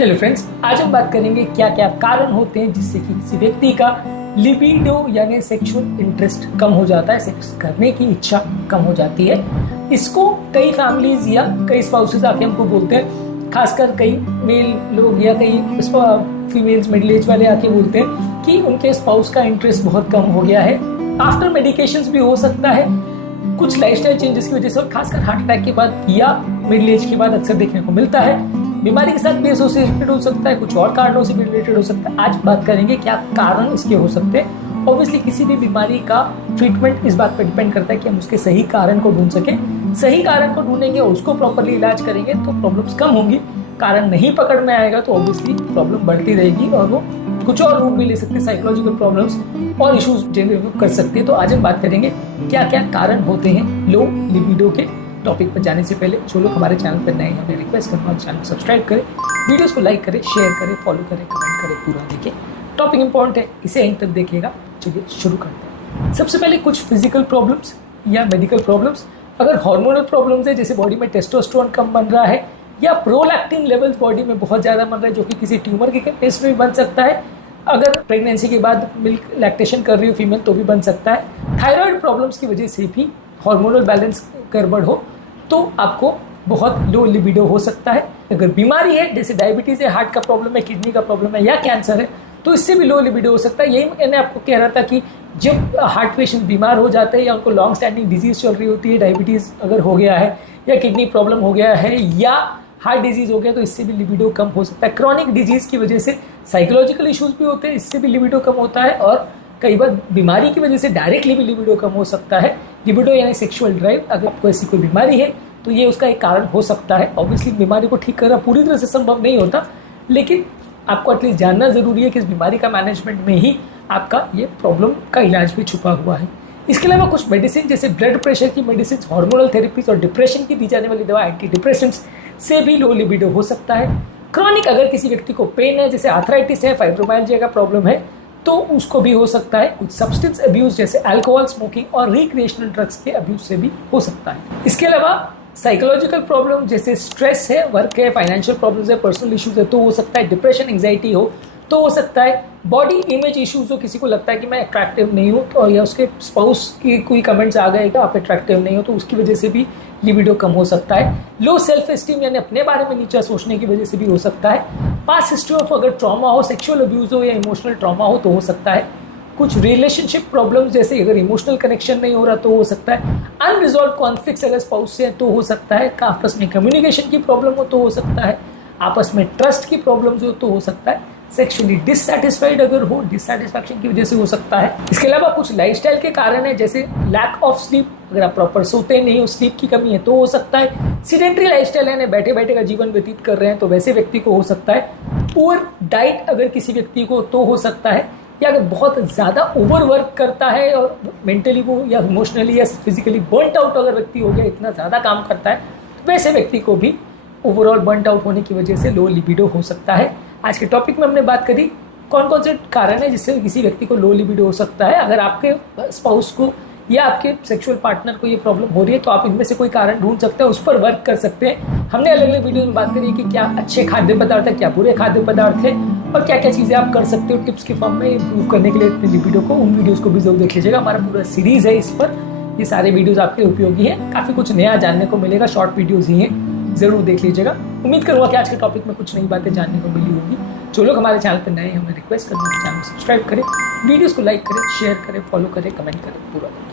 Hello friends, आज हम बात करेंगे क्या क्या कारण होते हैं जिससे कि किसी व्यक्ति का लिबिडो यानी सेक्सुअल इंटरेस्ट कम हो जाता है, सेक्स करने की इच्छा कम हो जाती है। इसको कई फैमिलीज या कई स्पाउसेस आके हमको बोलते हैं, खासकर कई मेल लोग या कई फीमेल्स मिडिल एज वाले आके बोलते हैं कि उनके स्पाउस का इंटरेस्ट बहुत कम हो गया है। आफ्टर मेडिकेशंस भी हो सकता है, कुछ लाइफस्टाइल चेंजेस की वजह से, और खासकर हार्ट अटैक के बाद या मिडिल एज के बाद अक्सर देखने को मिलता है। बीमारी के साथ भी एसोसिएटेड हो सकता है, कुछ और कारणों से भी रिलेटेड हो सकता है। आज बात करेंगे क्या कारण इसके हो सकते हैं। ऑब्वियसली किसी भी बीमारी का ट्रीटमेंट इस बात पर डिपेंड करता है कि हम उसके सही कारण को ढूंढ सकें। सही कारण को ढूंढेंगे और उसको प्रॉपरली इलाज करेंगे तो प्रॉब्लम्स कम होंगी। कारण नहीं पकड़ में आएगा तो ऑब्वियसली प्रॉब्लम बढ़ती रहेगी और वो कुछ और रूप भी ले सकते हैं, साइकोलॉजिकल प्रॉब्लम्स और इश्यूज जनरेट कर सकते हैं। तो आज हम बात करेंगे क्या क्या कारण होते हैं लो लिबिडो के। टॉपिक पर जाने से पहले जो लोग हमारे चैनल पर नए हैं, मैं रिक्वेस्ट करता हूँ चैनल को सब्सक्राइब करें, वीडियोस को लाइक करें, शेयर करें, फॉलो करें, कमेंट करें, पूरा देखें। टॉपिक इंपॉर्टेंट है, इसे एंड तक देखिएगा। चलिए शुरू करते हैं। सबसे पहले कुछ फिजिकल प्रॉब्लम्स या मेडिकल प्रॉब्लम्स। अगर हार्मोनल प्रॉब्लम्स है, जैसे बॉडी में टेस्टोस्टेरोन कम बन रहा है या प्रोलैक्टिन लेवल्स बॉडी में बहुत ज़्यादा बन रहा है, जो कि किसी ट्यूमर के केस में भी बन सकता है। अगर प्रेगनेंसी के बाद मिल्क लैक्टेशन कर रही हो फीमेल तो भी बन सकता है। थायराइड प्रॉब्लम्स की वजह से भी हार्मोनल बैलेंस गड़बड़ हो तो आपको बहुत लो लिबिडो हो सकता है। अगर बीमारी है, जैसे डायबिटीज़ है, हार्ट का प्रॉब्लम है, किडनी का प्रॉब्लम है या कैंसर है, तो इससे भी लो लिबिडो हो सकता है। यही मैंने आपको कह रहा था कि जब हार्ट पेशेंट बीमार हो जाते हैं या उनको लॉन्ग स्टैंडिंग डिजीज़ चल रही होती है, डायबिटीज़ अगर हो गया है या किडनी प्रॉब्लम हो गया है या हार्ट डिजीज़ हो गया, तो इससे भी लिबिडो कम हो सकता है। क्रॉनिक डिजीज़ की वजह से साइकोलॉजिकल इश्यूज भी होते हैं, इससे भी लिबिडो कम होता है। और कई बार बीमारी की वजह से डायरेक्टली भी लिबिडो कम हो सकता है। लिबिडो यानी सेक्सुअल ड्राइव, अगर आपको ऐसी कोई बीमारी है तो ये उसका एक कारण हो सकता है। ऑब्वियसली बीमारी को ठीक करना पूरी तरह से संभव नहीं होता, लेकिन आपको एटलीस्ट जानना ज़रूरी है कि इस बीमारी का मैनेजमेंट में ही आपका ये प्रॉब्लम का इलाज भी छुपा हुआ है। इसके अलावा कुछ मेडिसिन, जैसे ब्लड प्रेशर की मेडिसिन, हार्मोनल थेरेपीज और डिप्रेशन की दी जाने वाली दवा एंटी डिप्रेसेंट्स से भी लो लिबिडो हो सकता है। क्रॉनिक अगर किसी व्यक्ति को पेन है, जैसे आर्थराइटिस है, फाइब्रोमाइल्जिया का प्रॉब्लम है, तो उसको भी हो सकता है। कुछ सब्सटेंस अब्यूज जैसे अल्कोहल, स्मोकिंग और रिक्रिएशनल ड्रग्स के अब्यूज से भी हो सकता है। इसके अलावा साइकोलॉजिकल प्रॉब्लम जैसे स्ट्रेस है, वर्क है, फाइनेंशियल प्रॉब्लम्स है, पर्सनल इश्यूज है, तो हो सकता है। डिप्रेशन, एंग्जाइटी हो तो हो सकता है। बॉडी इमेज इश्यूज हो, किसी को लगता है कि मैं अट्रैक्टिव नहीं हूँ तो, या उसके स्पाउस की कोई कमेंट्स आ गए कि आप अट्रैक्टिव नहीं हो, तो उसकी वजह से भी लिबिडो कम हो सकता है। लो सेल्फ एस्टीम यानी अपने बारे में नीचा सोचने की वजह से भी हो सकता है। पास्ट हिस्ट्री ऑफ अगर ट्रॉमा हो, सेक्सुअल अब्यूज हो या इमोशनल ट्रॉमा हो तो हो सकता है। कुछ रिलेशनशिप प्रॉब्लम्स जैसे अगर इमोशनल कनेक्शन नहीं हो रहा तो हो सकता है। अनरिजॉल्व कॉन्फ्लिक्ट्स अगर स्पाउस से तो हो सकता है। आपस में कम्युनिकेशन की प्रॉब्लम हो तो हो सकता है। आपस में ट्रस्ट की प्रॉब्लम्स हो तो हो सकता है। सेक्सुअली डिससैटिस्फाइड अगर हो, डिससैटिस्फैक्शन की वजह से हो सकता है। इसके अलावा कुछ लाइफस्टाइल के कारण है, जैसे लैक ऑफ स्लीप, अगर आप प्रॉपर सोते नहीं हो, स्लीप की कमी है तो हो सकता है। सीडेंटरी लाइफस्टाइल यानी बैठे बैठे का जीवन व्यतीत कर रहे हैं तो वैसे व्यक्ति को हो सकता है। पुअर डाइट अगर किसी व्यक्ति को तो हो सकता है। या अगर बहुत ज़्यादा ओवरवर्क करता है और मेंटली वो या इमोशनली या फिजिकली बर्नट आउट अगर व्यक्ति हो गया, इतना ज़्यादा काम करता है, वैसे व्यक्ति को भी ओवरऑल बर्नट आउट होने की वजह से लो लिबिडो हो सकता है। आज के टॉपिक में हमने बात करी कौन कौन से कारण है जिससे किसी व्यक्ति को लो लिबिडो हो सकता है। अगर आपके स्पाउस को या आपके सेक्सुअल पार्टनर को ये प्रॉब्लम हो रही है तो आप इनमें से कोई कारण ढूंढ सकते हैं, उस पर वर्क कर सकते हैं। हमने अलग अलग वीडियो में बात करी कि क्या अच्छे खाद्य पदार्थ है, क्या बुरे खाद्य पदार्थ है और क्या क्या चीज़ें आप कर सकते हो टिप्स के फॉर्म में इम्प्रूव करने के लिए अपनी लिबिडो को। उन वीडियोज़ को भी जरूर देख लीजिएगा। हमारा पूरा सीरीज़ है इस पर, ये सारे वीडियोज़ आपके लिए उपयोगी हैं। काफ़ी कुछ नया जानने को मिलेगा, शॉर्ट वीडियोज़ ही हैं, ज़रूर देख लीजिएगा। उम्मीद करूँगा कि आज के टॉपिक में कुछ नई बातें जानने को मिली होगी। जो लोग हमारे चैनल पर नए हैं, हमें रिक्वेस्ट करूँगा कि चैनल को सब्सक्राइब करें, वीडियोज़ को लाइक करें, शेयर करें, फॉलो करें, कमेंट करें, पूरा